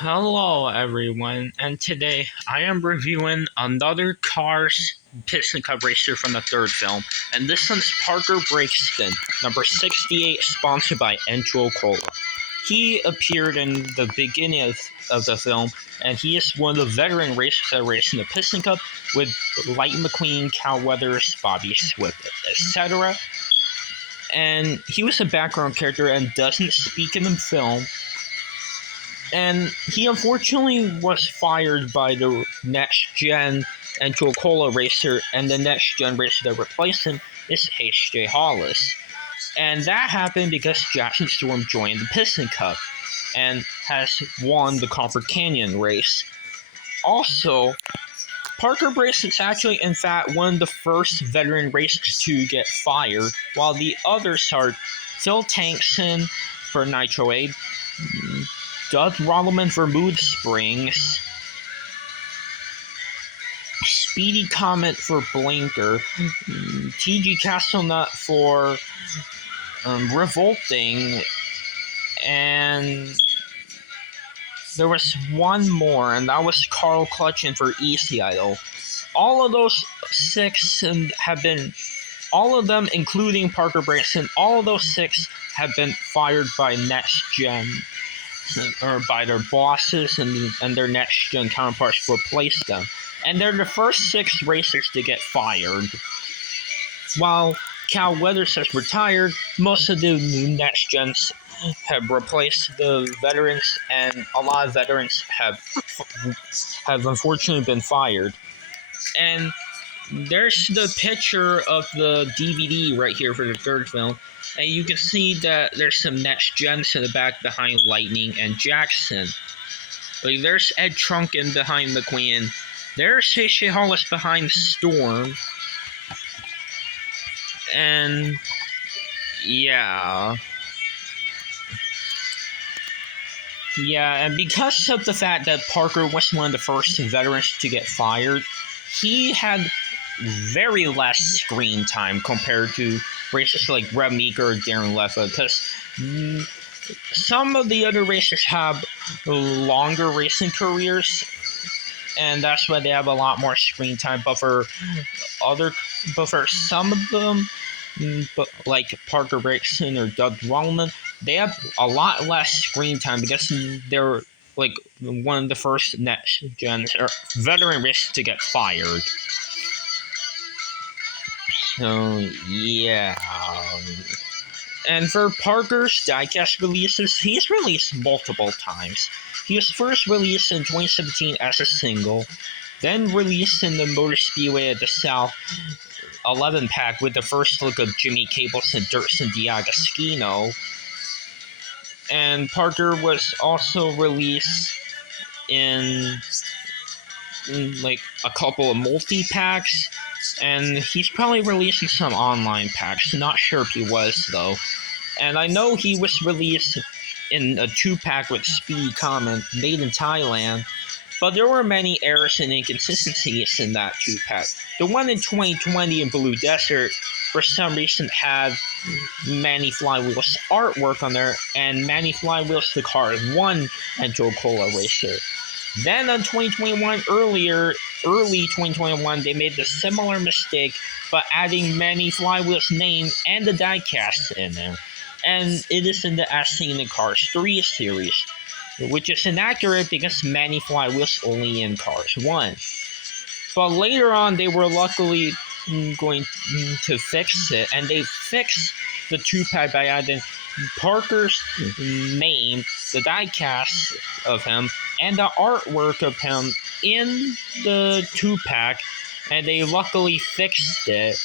Hello everyone, and today I am reviewing another Cars Piston Cup racer from the third film, and this one's Parker Brakeston, number 68, sponsored by Encho Cola. He appeared in the beginning of the film, and he is one of the veteran racers that raced in the Piston Cup with Lightning McQueen, Cal Weathers, Bobby Swift, etc. And he was a background character and doesn't speak in the film. And he unfortunately was fired by the next gen Encho Cola racer, and the next gen racer that replaced him is H.J. Hollis. And that happened because Jackson Storm joined the Piston Cup and has won the Copper Canyon race. Also, Parker Brace is actually, in fact, one of the first veteran racers to get fired, while the others are Phil Tankson for Nitro 8, Doug Rolleman for Mood Springs, Speedy Comet for Blinker, T.G. Castlenut for Revolting, and there was one more, and that was Carl Clutchin for Easy Idol. All of those six all of them, including Parker Branson, all of those six have been fired by Next Gen, or by their bosses and their Next Gen counterparts to replace them. And they're the first six racers to get fired. While Cal Weathers has retired, most of the new Next Gens have replaced the veterans, and a lot of veterans have unfortunately been fired. And there's the picture of the DVD right here for the third film, and you can see that there's some Next Gens in the back behind Lightning and Jackson. Like, there's Ed Trunken behind McQueen. There's H.J. Hollis behind Storm. And yeah, and because of the fact that Parker was one of the first veterans to get fired, he had very less screen time compared to racers like Reb Meeker or Darren Leffa, because some of the other racers have longer racing careers, and that's why they have a lot more screen time. But for some of them, like Parker Brakeston or Doug Rolleman, they have a lot less screen time because they're like one of the first next gen or veteran racers to get fired. So yeah. And for Parker's diecast releases, he's released multiple times. He was first released in 2017 as a single, then released in the Motor Speedway at the South 11 pack with the first look of Jimmy Cables and Dirksen D'Agostino. And Parker was also released in like a couple of multi-packs, and he's probably releasing some online packs. Not sure if he was, though. And I know he was released in a 2-pack with Speedy Comet made in Thailand, but there were many errors and inconsistencies in that 2-pack. The one in 2020 in Blue Desert, for some reason, had Manny Flywheel's artwork on there, and Manny Flywheel's the Cars 1 Encho Cola racer. Then on 2021, early 2021, they made the similar mistake, but adding Manny Flywheel's name and the diecast in there. And it is in the As Seen in Cars 3 series, which is inaccurate because Manny Flywheel's only in Cars 1. But later on, they were luckily going to fix it, and they fixed the 2-pack by adding Parker's name, the diecast of him, and the artwork of him in the 2-pack, and they luckily fixed it.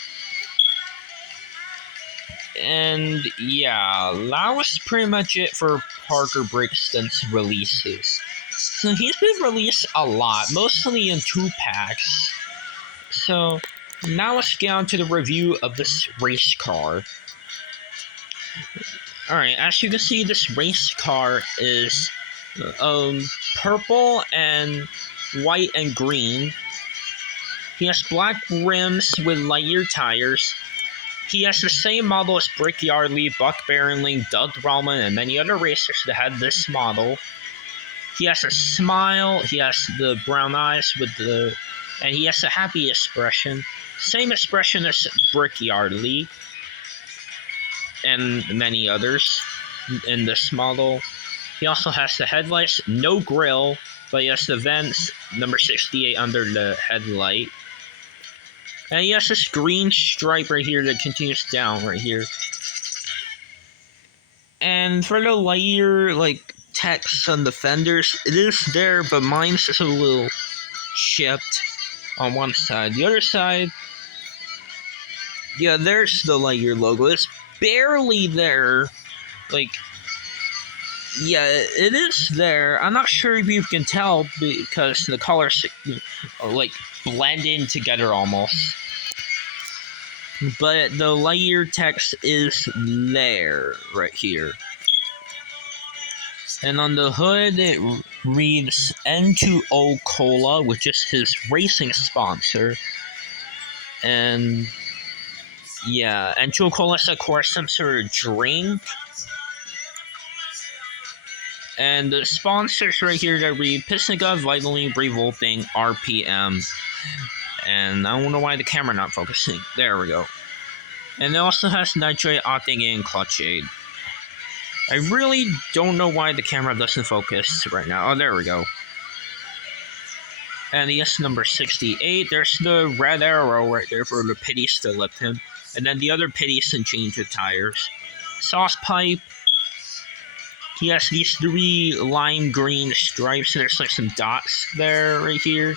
And yeah, that was pretty much it for Parker Brakeston's releases. So he's been released a lot, mostly in 2-packs. So now let's get on to the review of this race car. Alright, as you can see, this race car is purple and white and green. He has black rims with Lightyear tires. He has the same model as Brickyard Lee, Buck Berenling, Doug Rolleman, and many other racers that had this model. He has a smile. He has the brown eyes and he has a happy expression. Same expression as Brickyard Lee and many others in this model. He also has the headlights, no grill, but he has the vents, number 68 under the headlight. And he has this green stripe right here that continues down right here. And for the lighter, text on the fenders, it is there, but mine's just a little chipped on one side. The other side, yeah, there's the Lightyear logo. It's barely there. Yeah, it is there. I'm not sure if you can tell because the colors blend in together almost. But the Lightyear text is there right here. And on the hood, it reads N2O Cola, which is his racing sponsor. And yeah, N2O Cola is, of course, some sort of drink. And the sponsors right here that read Pisnica, Vitally, Revolting, RPM. And I don't know why the camera not focusing. There we go. And it also has Nitrate, Octane, and Clutch Aid. I really don't know why the camera doesn't focus right now. Oh, there we go. And yes, number 68. There's the red arrow right there for the pitties to lift him. And then the other pitties can change the tires. Sauce pipe. He has these 3 lime green stripes, and there's some dots there right here.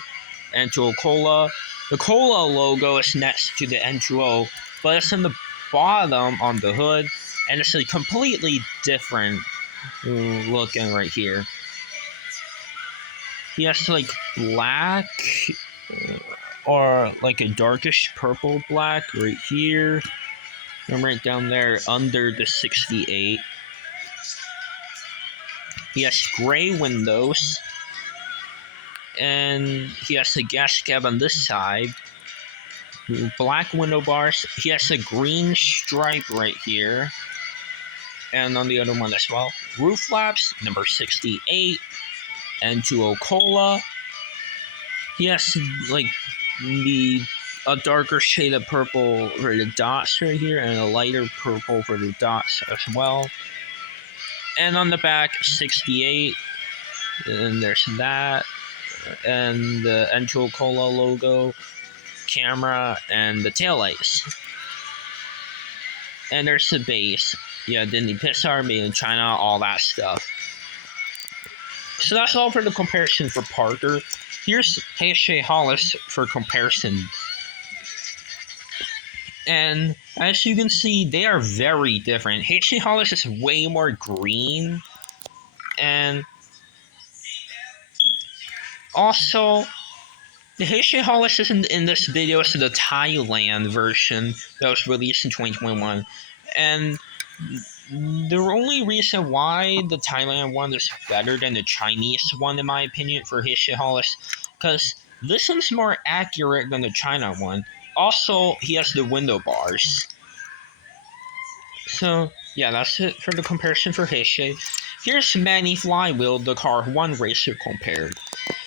N2O Cola. The Cola logo is next to the N2O, but it's in the bottom on the hood, and it's completely different looking right here. He has black or a darkish purple black right here, and right down there under the 68. He has gray windows, and he has a gas cab on this side, black window bars. He has a green stripe right here, and on the other one as well. Roof flaps, number 68, N2O Cola. He has a darker shade of purple for the dots right here, and a lighter purple for the dots as well. And on the back, 68, and there's that, and the N2O Cola logo, camera, and the taillights. And there's the base. Yeah, Disney Pixar, made in China, all that stuff. So that's all for the comparison for Parker. Here's H.J. Hollis for comparison. And as you can see, they are very different. H.J. Hollis is way more green. And also, the H.J. Hollis is in this video is the Thailand version that was released in 2021. And the only reason why the Thailand one is better than the Chinese one, in my opinion, for H.J. Hollis, because this one's more accurate than the China one. Also, he has the window bars. So, yeah, that's it for the comparison for H.J. Here's Manny Flywheel, the car 1 racer compared.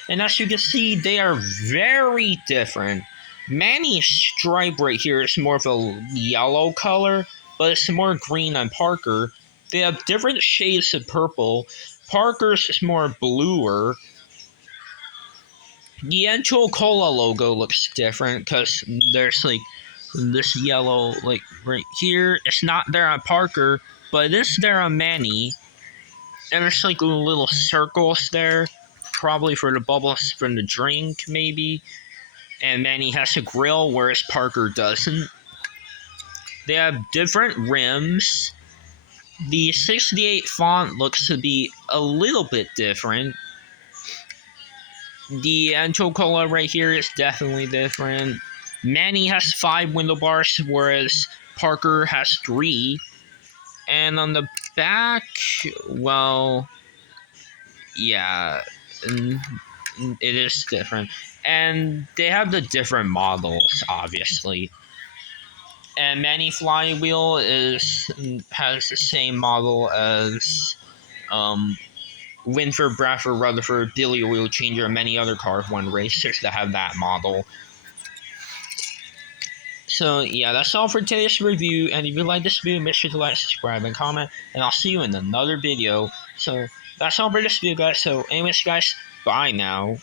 And as you can see, they are very different. Manny's stripe right here is more of a yellow color, but it's more green on Parker. They have different shades of purple. Parker's is more bluer. The N2O Cola logo looks different because there's this yellow right here. It's not there on Parker, but it is there on Manny. And there's little circles there, probably for the bubbles from the drink maybe. And Manny has a grill, whereas Parker doesn't. They have different rims. The 68 font looks to be a little bit different. The N2O Cola right here is definitely different. Manny has 5 window bars, whereas Parker has 3. And on the back, well, yeah, it is different. And they have the different models, obviously. And Manny Flywheel has the same model as Winford, Bradford, Rutherford, Billy Oil Changer, and many other cars won race 6 that have that model. So yeah, that's all for today's review, and if you like this video, make sure to like, subscribe, and comment, and I'll see you in another video. So that's all for this video, guys. So anyways, guys, bye now.